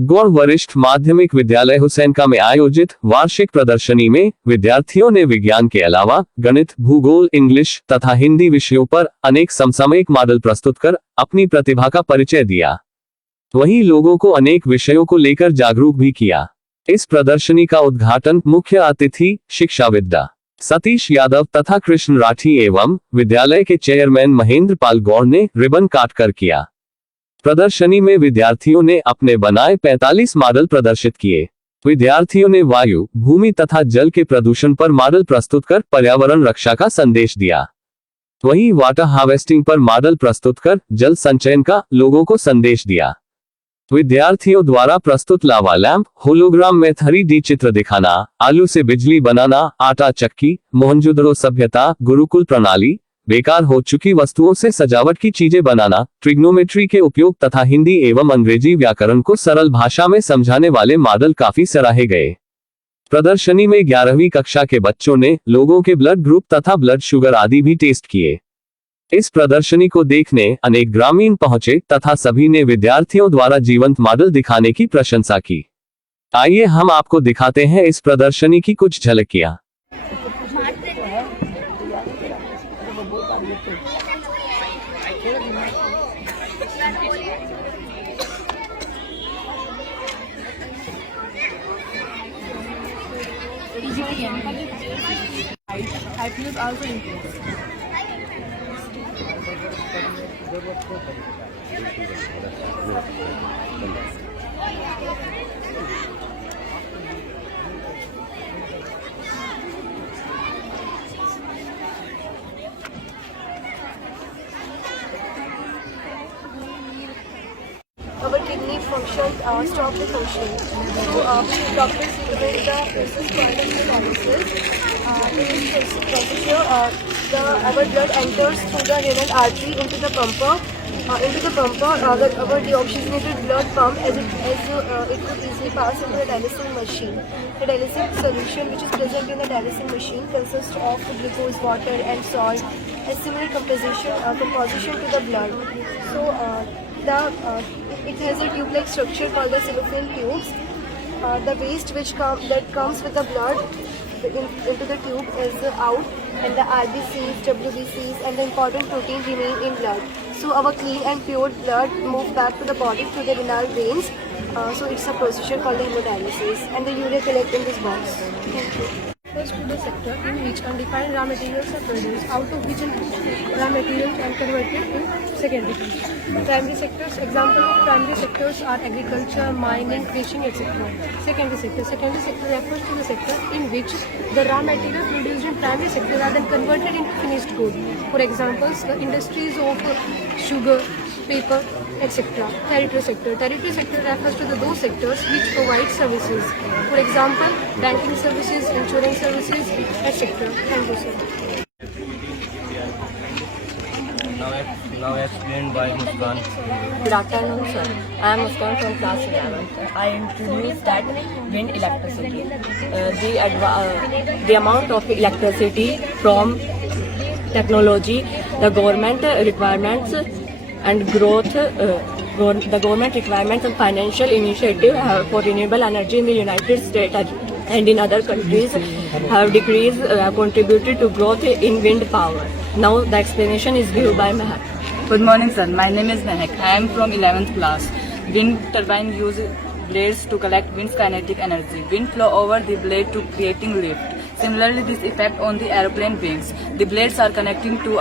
गौड़ वरिष्ठ माध्यमिक विद्यालय हुसैनका में आयोजित वार्षिक प्रदर्शनी में विद्यार्थियों ने विज्ञान के अलावा गणित, भूगोल, इंग्लिश तथा हिंदी विषयों पर अनेक समसामयिक मॉडल प्रस्तुत कर अपनी प्रतिभा का परिचय दिया। वहीं लोगों को अनेक विषयों को लेकर जागरूक भी किया। इस प्रदर्शनी का उद्घाटन मुख्य अतिथि शिक्षाविद डॉ. सतीश यादव तथा कृष्ण राठी एवं विद्यालय के चेयरमैन महेंद्र पाल गौड़ ने रिबन काटकर किया। प्रदर्शनी में विद्यार्थियों ने अपने बनाए 45 मॉडल प्रदर्शित किए। विद्यार्थियों ने वायु, भूमि तथा जल के प्रदूषण पर मॉडल प्रस्तुत कर पर्यावरण रक्षा का संदेश दिया। वहीं वाटर हार्वेस्टिंग पर मॉडल प्रस्तुत कर जल संचयन का लोगों को संदेश दिया। विद्यार्थियों द्वारा प्रस्तुत लावा लैंप, होलोग्राम में 3D चित्र दिखाना, आलू से बिजली बनाना, आटा चक्की, मोहनजोदड़ो सभ्यता, गुरुकुल प्रणाली, बेकार हो चुकी वस्तुओं से सजावट की चीजें बनाना, ट्रिग्नोमेट्री के उपयोग तथा हिंदी एवं अंग्रेजी व्याकरण को सरल भाषा में समझाने वाले मॉडल काफी सराहे गए। प्रदर्शनी में 11वीं कक्षा के बच्चों ने लोगों के ब्लड ग्रुप तथा ब्लड शुगर आदि भी टेस्ट किए। इस प्रदर्शनी को देखने अनेक ग्रामीण पहुंचे तथा सभी ने विद्यार्थियों द्वारा जीवंत मॉडल दिखाने की प्रशंसा की। आइए हम आपको दिखाते हैं इस प्रदर्शनी की कुछ झलकियां। Our kidney function stop the functioning. So doctors recommend the process quantum analysis. In this procedure, our blood enters through the renal artery into the pumper. Our deoxygenated blood pump as it will easily pass into the dialysing machine. The dialysing solution which is present in the dialysing machine consists of glucose, water, and salt, a similar composition to the blood. So it has a tube-like structure called the cellophane tubes. The waste that comes with the blood into the tube is out, and the RBCs, WBCs, and the important protein remain in blood. So our clean and pure blood moves back to the body through the renal veins. So it's a procedure called the hemodialysis, and the urea collect in this box. Thank you. Refers to the sector in which undefined raw materials are produced, out of which raw materials are converted to secondary goods. Primary sectors, example of primary sectors are agriculture, mining, fishing, etc. Secondary sector refers to the sector in which the raw material produced in primary sector are then converted into finished goods. For examples, the industries of sugar, paper, etc. Territory sector refers to those sectors which provide services. For example, banking services, insurance services, etc. Thank you, sir. Now explained by Muskan. Good afternoon, sir. I am Muskan from class 11th. I introduced that wind electricity. The amount of electricity from technology, the government requirements and growth, the government requirements and financial initiative for renewable energy in the United States and in other countries have decreased, contributed to growth in wind power. Now the explanation is given by Mehak. Good morning, sir. My name is Mehak. I am from 11th class. Wind turbine use blades to collect wind's kinetic energy. Wind flow over the blade to creating lift. Similarly, this effect on the aeroplane wings. The blades are connecting to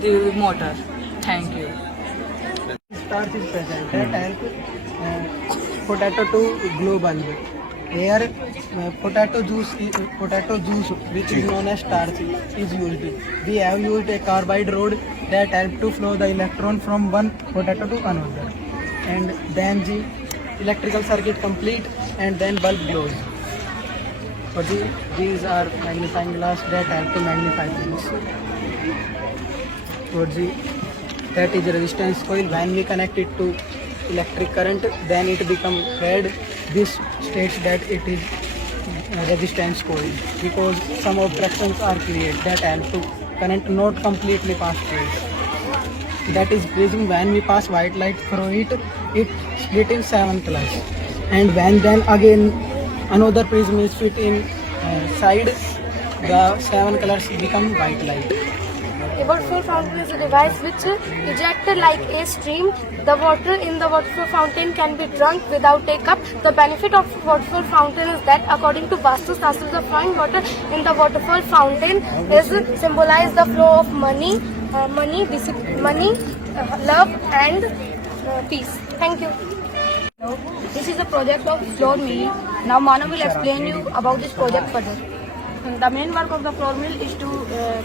the motor. Thank you. Starch is present that help potato to glow bulb. Here potato juice which is known as starch is used. We have used a carbide rod that help to flow the electron from one potato to another, and then the electrical circuit complete and then bulb glows. So these are magnifying glass that help to magnify things. So that is resistance coil. When we connect it to electric current, then it become red. This states that it is resistance coil because some obstructions are created that help to current not completely pass through it. That is reason when we pass white light through it, it split in 7 colors. And when then again another prism is fit in side, the 7 colors become white light. A waterfall fountain is a device which ejects like a stream. The water in the waterfall fountain can be drunk without a cup. The benefit of waterfall fountain is that according to Vastu Shastra, the flowing water in the waterfall fountain is symbolize the flow of money, love and peace. Thank you. This is a project of floor mill. Now Manu will explain you about this project further. The main work of the floor mill is to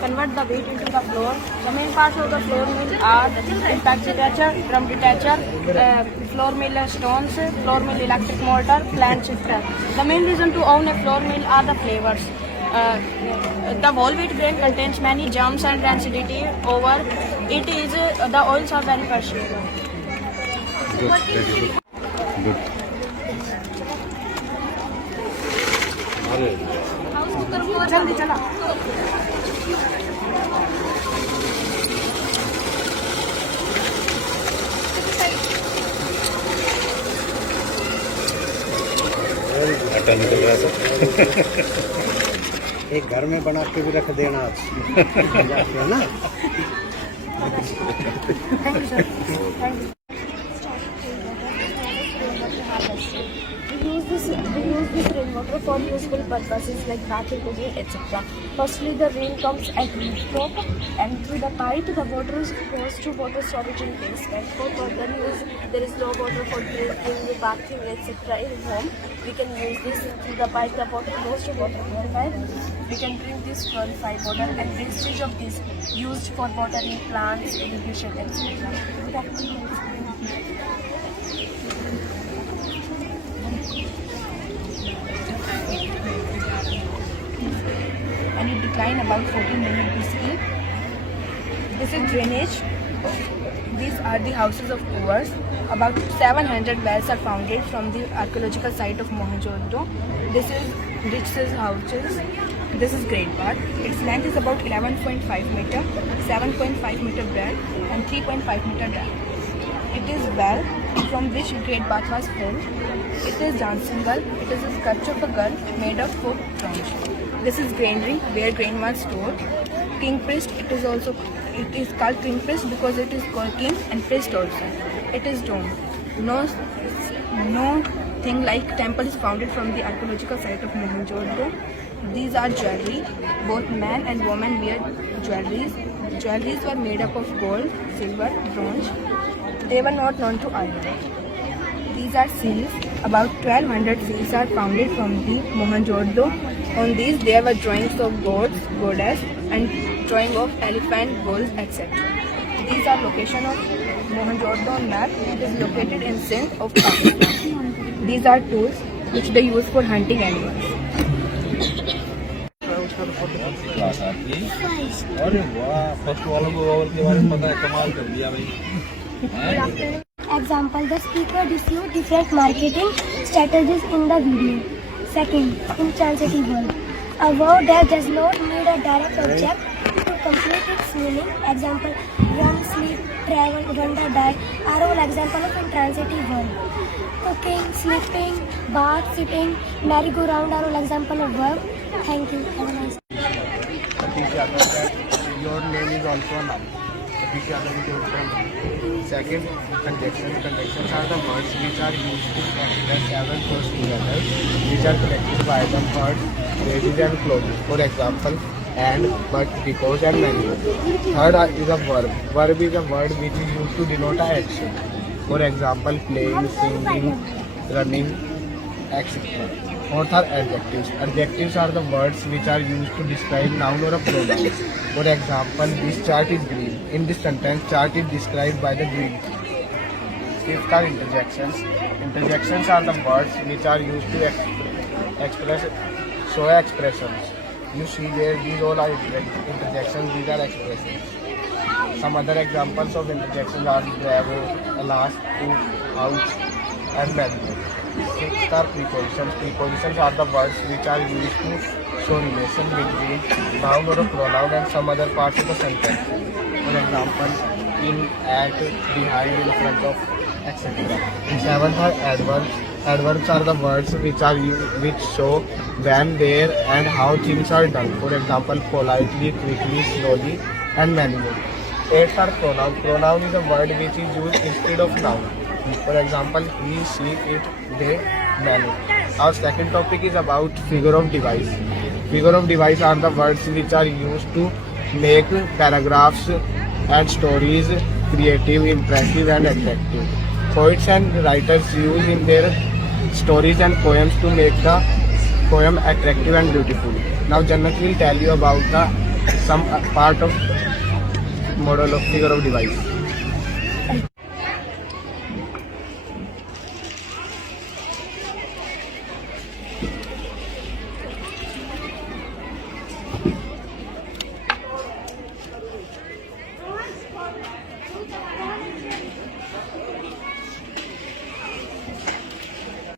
convert the weight into the floor. The main parts of the floor mill are impact detacher, drum detacher, floor mill stones, floor mill electric motor, plant shifter. The main reason to own a floor mill are the flavors. The whole wheat grain contains many germs and rancidity over it is the oils are very perishable. जल्दी चला एक घर में बना के भी रख देना है ना। We use this rainwater for useful purposes like bathing, cooking, etc. Firstly, the rain comes at rooftop and through the pipe the water goes to water storage in basement. For further use, there is no water for drinking, bathing, etc. in home. We can use this through the pipe. The water goes to water purifier. We can drink this purified water and wastage of this used for watering plants, irrigation, etc. And it declined about 14 minutes BCE. This is drainage. These are the houses of poor. About 700 wells are founded from the archaeological site of Mohenjo-daro. This is Rich's houses. This is Great Bath. Its length is about 11.5 meter, 7.5 meter breadth, and 3.5 meter depth. It is well from which Great Bath was filled. It is dancing girl. It is a sculpture of a girl made of folk bronze. This is granary where grain was stored. King priest. It is called king priest because it is called king and priest also. It is dome. No thing like temple is founded from the archaeological site of Mohenjo-daro. These are jewelry. Both man and woman wear jewelries. Jewelries were made up of gold, silver, bronze. They were not known to iron. These are seals. About 1200 seals are founded from the Mohenjo-daro. On these there were drawings of gods, goddess and drawing of elephant, bulls, etc. These are location of Mohenjo-daro map. It is located in Sindh of Pakistan. These are tools which they use for hunting animals. Example, the speaker discussed different marketing strategies in the video. Second, intransitive verb. A word that does not need a direct object to complete its meaning. Example, run, sleep, travel, wander, die are all examples of intransitive verb. Cooking, sleeping, bath, sitting, merry-go-round are all examples of verb. Thank you. Have a nice day. Your name is also a noun. Second, conjunctions. Conjunctions are the words which are used to express several words together, which are connected by the words, phrases and clauses. For example, and, but, because and many. Third is a verb. Verb is a word which is used to denote an action. For example, playing, singing, running, etc. Fourth are adjectives. Adjectives are the words which are used to describe noun or a pronoun. For example, this chart is green. In this sentence, chart is described by the green. Fifth are interjections. Interjections are the words which are used to express show expressions. You see there, these all are interjections, these are expressions. Some other examples of interjections are bravo, alas, to, out, and many. Sixth are prepositions. Prepositions are the words which are used to show relation between noun or a pronoun and some other parts of the sentence. For example, in, at, behind, in front of, etc. In seventh are adverbs. Adverbs are the words which show when, where, and how things are done. For example, politely, quickly, slowly, and many more. Eighth are pronoun. Pronoun is a word which is used instead of noun. For example, he, she, it, they, many. Our second topic is about figure of device. Figure of device are the words which are used to make paragraphs and stories creative, impressive, and attractive. Poets and writers use in their stories and poems to make the poem attractive and beautiful. Now Jannat will tell you about some part of model of figure of device.